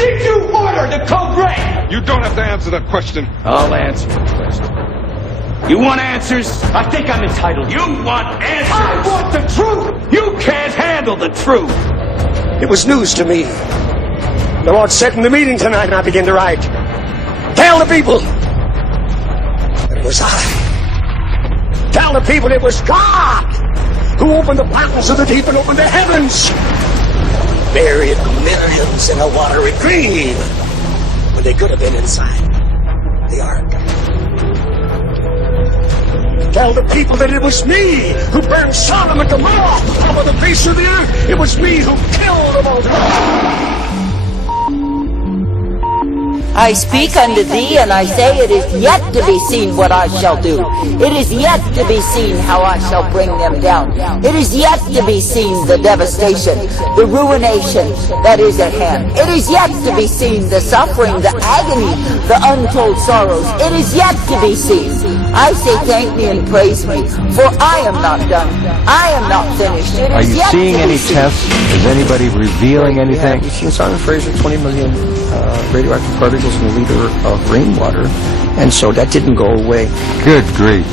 Did you order the code red? You don't have to answer that question. I'll answer the question. You want answers? I think I'm entitled. You want answers? I want the truth! You can't handle the truth! It was news to me. The Lord said in the meeting tonight, and I began to write, tell the people that it was I. Tell the people it was God who opened the fountains of the deep and opened the heavens. Buried millions in a watery grave when they could have been inside the ark. Tell the people that it was me who burned Sodom and Gomorrah over the face of the earth. It was me who killed them all. I speak unto thee, and I say, it is yet to be seen what I shall do. It is yet to be seen how I shall bring them down. It is yet to be seen the devastation, the ruination that is at hand. It is yet to be seen the suffering, the agony, the untold sorrows. It is yet to be seen. I say thank me and praise me, for I am not done. I am not finished. It Are is you yet seeing to any be seen. tests? Is anybody revealing anything? We've seen Simon Fraser, 20 million radioactive particles in a liter of rainwater, and so that didn't go away. Good grief.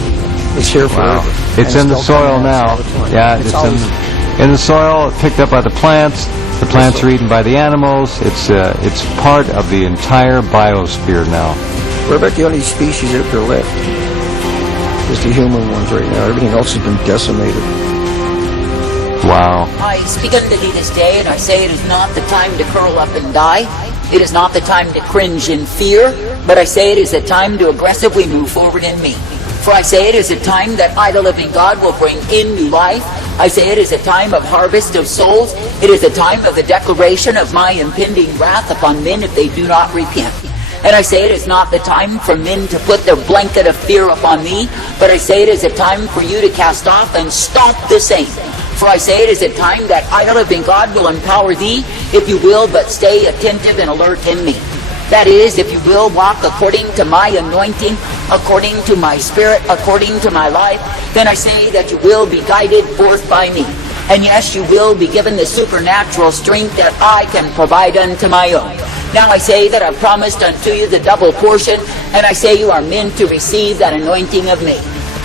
It's here forever. Wow. It's in the soil now. Yeah, it's in the soil, picked up by the plants. The plants are eaten by the animals. It's part of the entire biosphere now. We're about the only species out there left. Just the human ones right now. Everything else has been decimated. Wow. I speak unto thee this day, and I say it is not the time to curl up and die. It is not the time to cringe in fear, but I say it is a time to aggressively move forward in me. For I say it is a time that I, the living God, will bring in new life. I say it is a time of harvest of souls. It is a time of the declaration of my impending wrath upon men if they do not repent. And I say it is not the time for men to put their blanket of fear upon me, but I say it is a time for you to cast off and stomp the same. For I say it is a time that I, the living God, will empower thee, if you will but stay attentive and alert in me. That is, if you will walk according to my anointing, according to my spirit, according to my life, then I say that you will be guided forth by me. And yes, you will be given the supernatural strength that I can provide unto my own. Now I say that I've promised unto you the double portion, and I say you are meant to receive that anointing of me.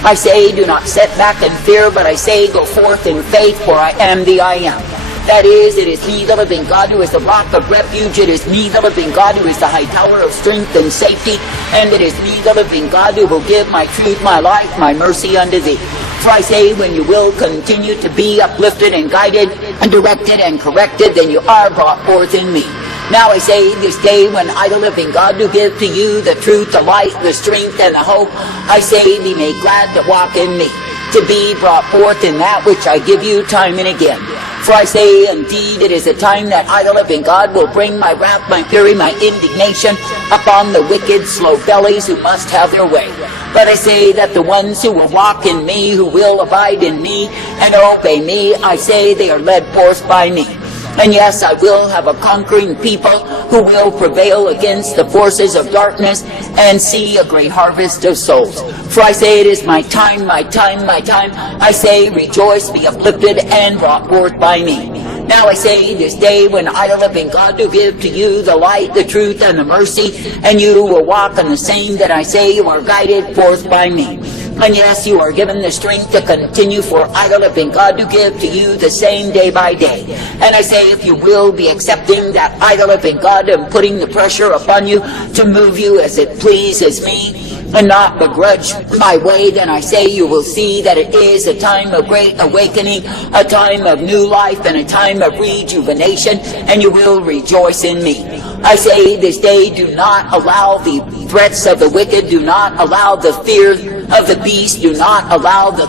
I say, do not sit back in fear, but I say, go forth in faith, for I am the I am. That is, it is me, the living God, who is the rock of refuge. It is me, the living God, who is the high tower of strength and safety. And it is me, the living God, who will give my truth, my life, my mercy unto thee. For I say, when you will continue to be uplifted and guided and directed and corrected, then you are brought forth in me. Now I say, this day when I, the living God, do give to you the truth, the light, the strength, and the hope, I say, be made glad to walk in me, to be brought forth in that which I give you time and again. For I say, indeed, it is a time that I, the living God, will bring my wrath, my fury, my indignation upon the wicked, slow bellies who must have their way. But I say that the ones who will walk in me, who will abide in me, and obey me, I say they are led forth by me. And yes, I will have a conquering people who will prevail against the forces of darkness and see a great harvest of souls. For I say it is my time, my time, my time. I say rejoice, be uplifted, and brought forth by me. Now I say this day when I, the living God, do give to you the light, the truth, and the mercy, and you will walk on the same, that I say you are guided forth by me. And yes, you are given the strength to continue, for I, the living God, do give to you the same day by day. And I say, if you will be accepting that I, the living God, am putting the pressure upon you to move you as it pleases me, and not begrudge my way, then I say you will see that it is a time of great awakening, a time of new life, and a time of rejuvenation, and you will rejoice in me. I say this day, do not allow the threats of the wicked, do not allow the fear of the beast, do not allow the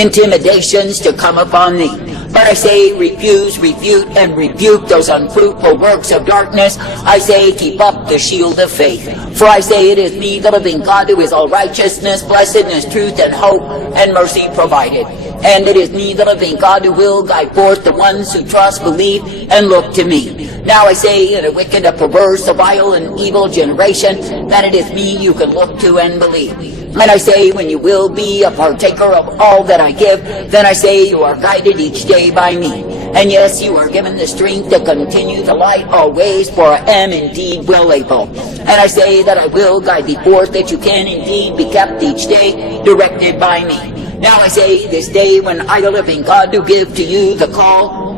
intimidations to come upon thee. But I say, refuse, refute, and rebuke those unfruitful works of darkness. I say, keep up the shield of faith. For I say, it is me, the living God, who is all righteousness, blessedness, truth, and hope, and mercy provided. And it is me, the living God, who will guide forth the ones who trust, believe, and look to me. Now I say, in a wicked, a perverse, a vile, and evil generation, that it is me you can look to and believe. And I say, when you will be a partaker of all that I give, then I say you are guided each day by me. And yes, you are given the strength to continue the light always, for I am indeed well able. And I say that I will guide thee forth, that you can indeed be kept each day, directed by me. Now I say this day, when I, the living God, do give to you the call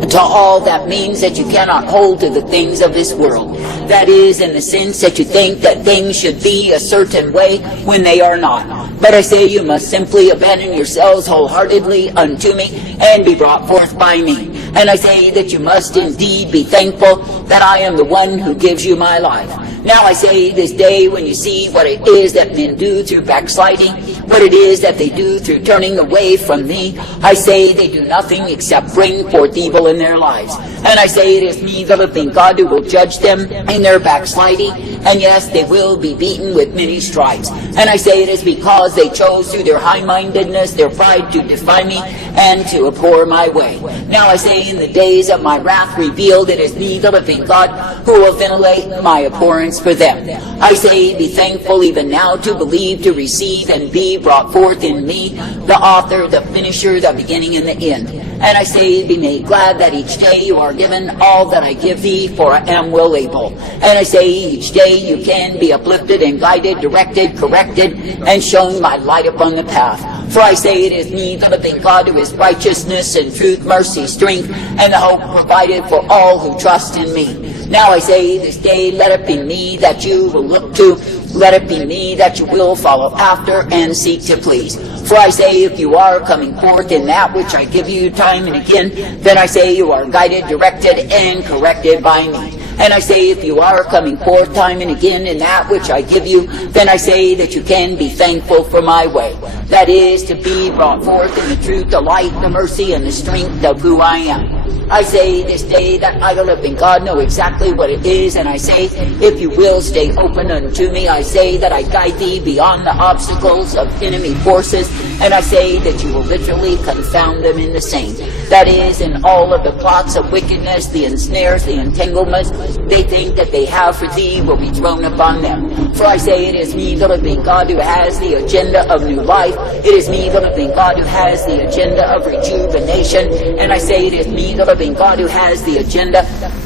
to all that means that you cannot hold to the things of this world. That is, in the sense that you think that things should be a certain way when they are not. But I say you must simply abandon yourselves wholeheartedly unto me and be brought forth by me. And I say that you must indeed be thankful that I am the one who gives you my life. Now I say this day, when you see what it is that men do through backsliding, what it is that they do through turning away from me, I say they do nothing except bring forth evil in their lives. And I say it is me, the living God, who will judge them in their backsliding. And yes, they will be beaten with many stripes. And I say it is because they chose through their high-mindedness, their pride, to defy me and to abhor my way. Now I say, in the days of my wrath revealed, it is me, the living God, who will ventilate my abhorrence for them. I say, be thankful even now to believe, to receive, and be brought forth in me, the author, the finisher, the beginning, and the end. And I say, be made glad that each day you are given all that I give thee, for I am well able. And I say, each day you can be uplifted and guided, directed, corrected, and shown my light upon the path. For I say, it is me, the living God, who is righteousness and truth, mercy, strength, and the hope provided for all who trust in me. Now I say, this day, let it be me that you will look to. Let it be me that you will follow after and seek to please. For I say, if you are coming forth in that which I give you time and again, then I say you are guided, directed, and corrected by me. And I say, if you are coming forth time and again in that which I give you, then I say that you can be thankful for my way. That is, to be brought forth in the truth, the light, the mercy, and the strength of who I am. I say this day that I, the living God, know exactly what it is, and I say, if you will stay open unto me, I say that I guide thee beyond the obstacles of enemy forces, and I say that you will literally confound them in the same. That is, in all of the plots of wickedness, the ensnares, the entanglements they think that they have for thee will be thrown upon them. For I say, it is me, the living God, who has the agenda of new life. It is me, the living God, who has the agenda of rejuvenation. And I say, it is me, the living God, who has the agenda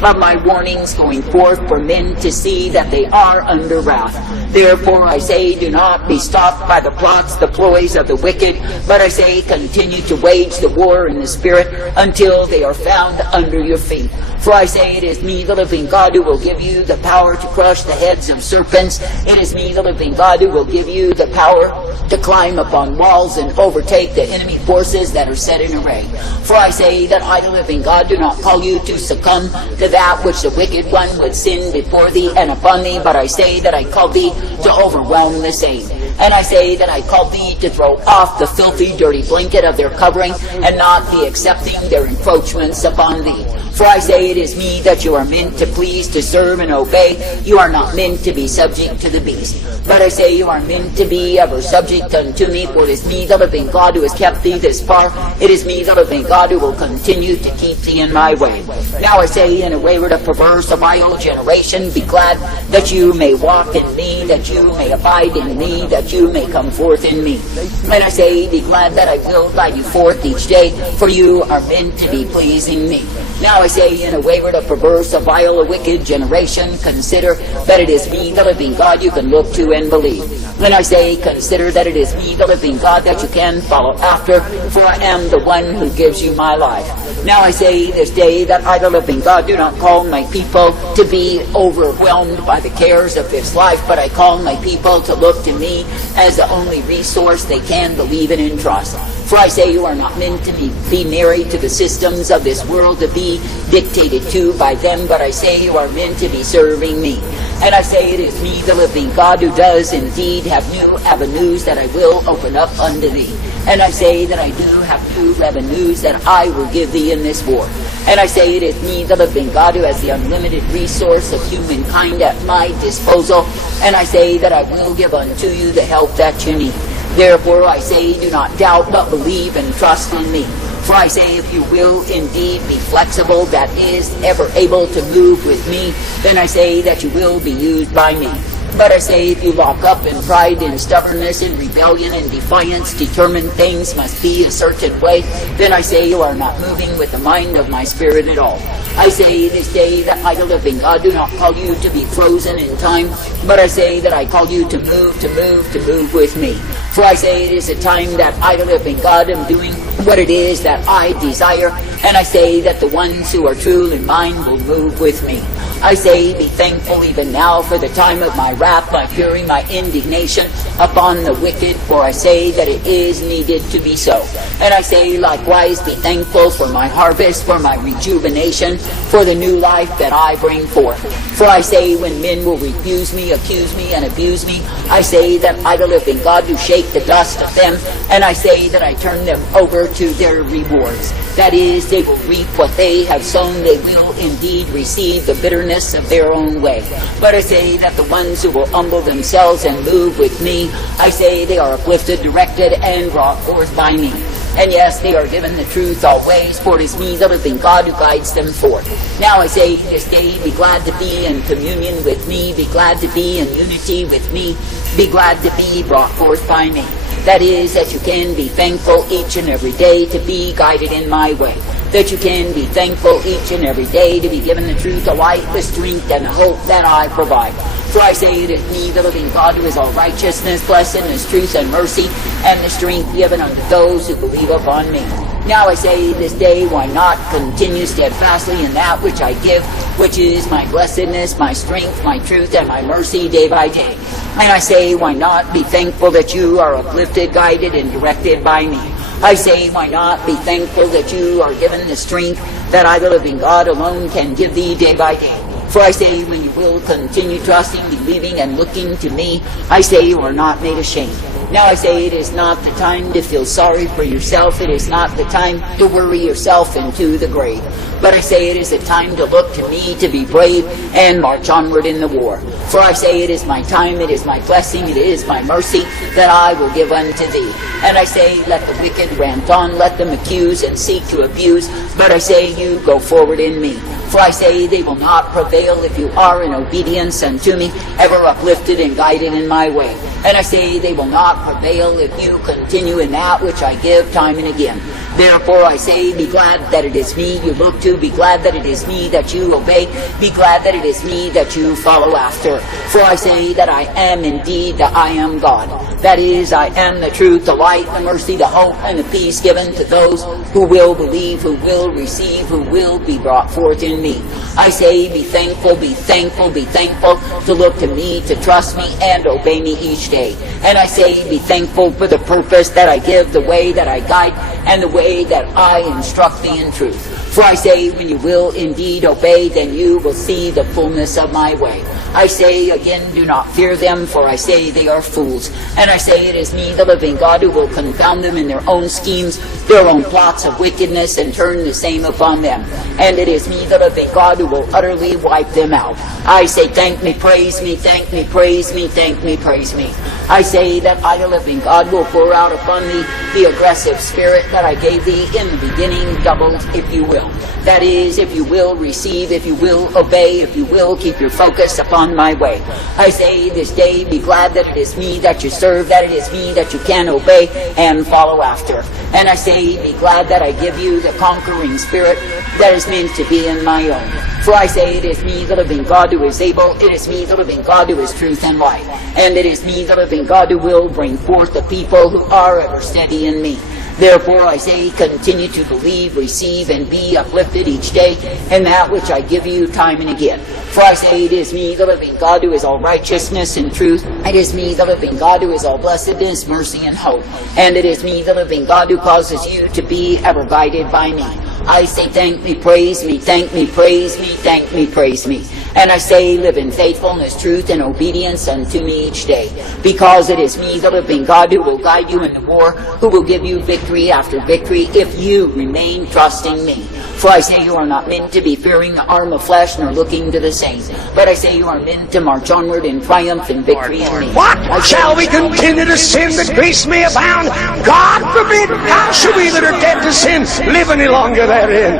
of my warnings going forth for men to see that they are under wrath. Therefore I say, do not be stopped by the plots, the ploys of the wicked, but I say, continue to wage the war in the Spirit until they are found under your feet. For I say, it is me, the living God, who will give you the power to crush the heads of serpents. It is me, the living God, who will give you the power to climb upon walls and overtake the enemy forces that are set in array. For I say that I, the living God, do not call you to succumb to that which the wicked one would send before thee and upon thee, but I say that I call thee to overwhelm the same. And I say that I call thee to throw off the filthy, dirty blanket of their covering, and not be accepting their encroachments upon thee. For I say, it is me that you are meant to please, to serve, and obey. You are not meant to be subject to the beast. But I say, you are meant to be ever subject unto me, for it is me, the living God, who has kept thee this far. It is me, the living God, who will continue to keep thee in my way. Now I say, in a wayward, a perverse, a vile generation, be glad that you may walk in me, that you may abide in me, that you may come forth in me. And I say, be glad that I will guide you forth each day, for you are meant to be pleasing me. Now I say, in a wayward, a perverse, a vile, a wicked generation, consider that it is me, the living God, you can look to and believe. And I say, consider that it is me, the living God, that you can follow after, for I am the one who gives you my life. Now I say this day that I, the living God, do not call my people to be overwhelmed by the cares of this life, but I call my people to look to me as the only resource they can believe in and trust. For I say, you are not meant to be married to the systems of this world, to be dictated to by them, but I say you are meant to be serving me. And I say, it is me, the living God, who does indeed have new avenues that I will open up unto thee. And I say that I do have new avenues that I will give thee in this war. And I say, it is me, the living God, who has the unlimited resource of humankind at my disposal. And I say that I will give unto you the help that you need. Therefore I say, do not doubt, but believe and trust in me. For I say, if you will indeed be flexible, that is, ever able to move with me, then I say that you will be used by me. But I say if you lock up in pride and stubbornness and rebellion and defiance, determined things must be a certain way, then I say you are not moving with the mind of my Spirit at all. I say this day that I, the living God, do not call you to be frozen in time, but I say that I call you to move with me. For I say it is a time that I, the living God, am doing what it is that I desire, and I say that the ones who are truly mine will move with me. I say, be thankful even now for the time of my wrath, my fury, my indignation upon the wicked, for I say that it is needed to be so. And I say, likewise, be thankful for my harvest, for my rejuvenation, for the new life that I bring forth. For I say, when men will refuse me, accuse me, and abuse me, I say that I, the living God, do shake the dust of them, and I say that I turn them over to their rewards. That is, they will reap what they have sown, they will indeed receive the bitterness of their own way. But I say that the ones who will humble themselves and move with me, I say they are uplifted, directed, and brought forth by me. And yes, they are given the truth always, for it is me, the living God, who guides them forth. Now I say this day, be glad to be in communion with me, be glad to be in unity with me, be glad to be brought forth by me. That is, that you can be thankful each and every day to be guided in my way. That you can be thankful each and every day to be given the truth, the light, the strength, and the hope that I provide. For I say it is me, the living God, who is all righteousness, blessedness, truth, and mercy, and the strength given unto those who believe upon me. Now I say this day, why not continue steadfastly in that which I give, which is my blessedness, my strength, my truth, and my mercy day by day. And I say, why not be thankful that you are uplifted, guided, and directed by me. I say, why not be thankful that you are given the strength that I, the living God, alone can give thee day by day. For I say, when you will continue trusting, believing, and looking to me, I say you are not made ashamed. Now I say it is not the time to feel sorry for yourself. It is not the time to worry yourself into the grave. But I say it is the time to look to me, to be brave, and march onward in the war. For I say it is my time, it is my blessing, it is my mercy that I will give unto thee. And I say, let the wicked rant on, let them accuse and seek to abuse, but I say you go forward in me. For I say they will not prevail if you are in obedience unto me, ever uplifted and guided in my way. And I say they will not prevail if you continue in that which I give time and again. Therefore I say, be glad that it is me you look to, be glad that it is me that you obey, be glad that it is me that you follow after. For I say that I am indeed the I am God. That is, I am the truth, the light, the mercy, the hope, and the peace given to those who will believe, who will receive, who will be brought forth in me. I say, be thankful, be thankful, be thankful to look to me, to trust me, and obey me each day. And I say, be thankful for the purpose that I give, the way that I guide, and the way that I instruct thee in truth. For I say, when you will indeed obey, then you will see the fullness of my way. I say again, do not fear them, for I say they are fools. And I say it is me, the living God, who will confound them in their own schemes, their own plots of wickedness, and turn the same upon them. And it is me, the living God, who will utterly wipe them out. I say, thank me, praise me, thank me, praise me, thank me, praise me. I say that I, the living God, will pour out upon thee the aggressive spirit that I gave thee in the beginning, doubled, if you will. That is, if you will receive, if you will obey, if you will keep your focus upon my way. I say this day, be glad that it is me that you serve, that it is me that you can obey and follow after. And I say, be glad that I give you the conquering spirit that is meant to be in my own. For I say, it is me, the living God, who is able, it is me, the living God, who is truth and light. And it is me, the living God, who will bring forth the people who are ever steady in me. Therefore I say, continue to believe, receive, and be uplifted each day in that which I give you time and again. For I say, it is me, the living God, who is all righteousness and truth. It is me, the living God, who is all blessedness, mercy, and hope. And it is me, the living God, who causes you to be ever guided by me. I say, thank me, praise me, thank me, praise me, thank me, praise me. And I say, live in faithfulness, truth, and obedience unto me each day. Because it is me, the living God, who will guide you in the war, who will give you victory after victory if you remain trusting me. For I say you are not meant to be fearing the arm of flesh nor looking to the saints, but I say you are meant to march onward in triumph and victory in me. What? Shall we continue to sin that grace may abound? God forbid! How shall we that are dead to sin live any longer therein?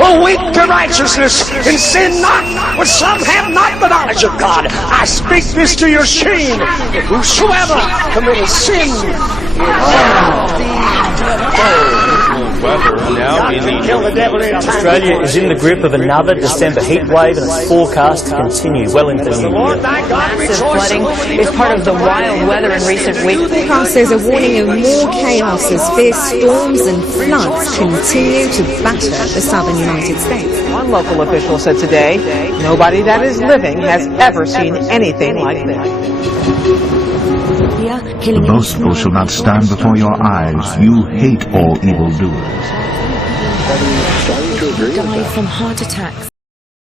Awake to righteousness and sin not, for some have not the knowledge of God. I speak this to your shame. Whosoever committeth sin Australia is in the grip of another December heat wave and it's forecast to continue well into the new year. Massive flooding is part of the wild weather in recent weeks. Forecasters are warning of more chaos as fierce storms and floods continue to batter the southern United States. One local official said today, nobody that is living has ever seen anything like this. The boastful shall not stand before your eyes. You hate all evildoers. Die from heart attacks.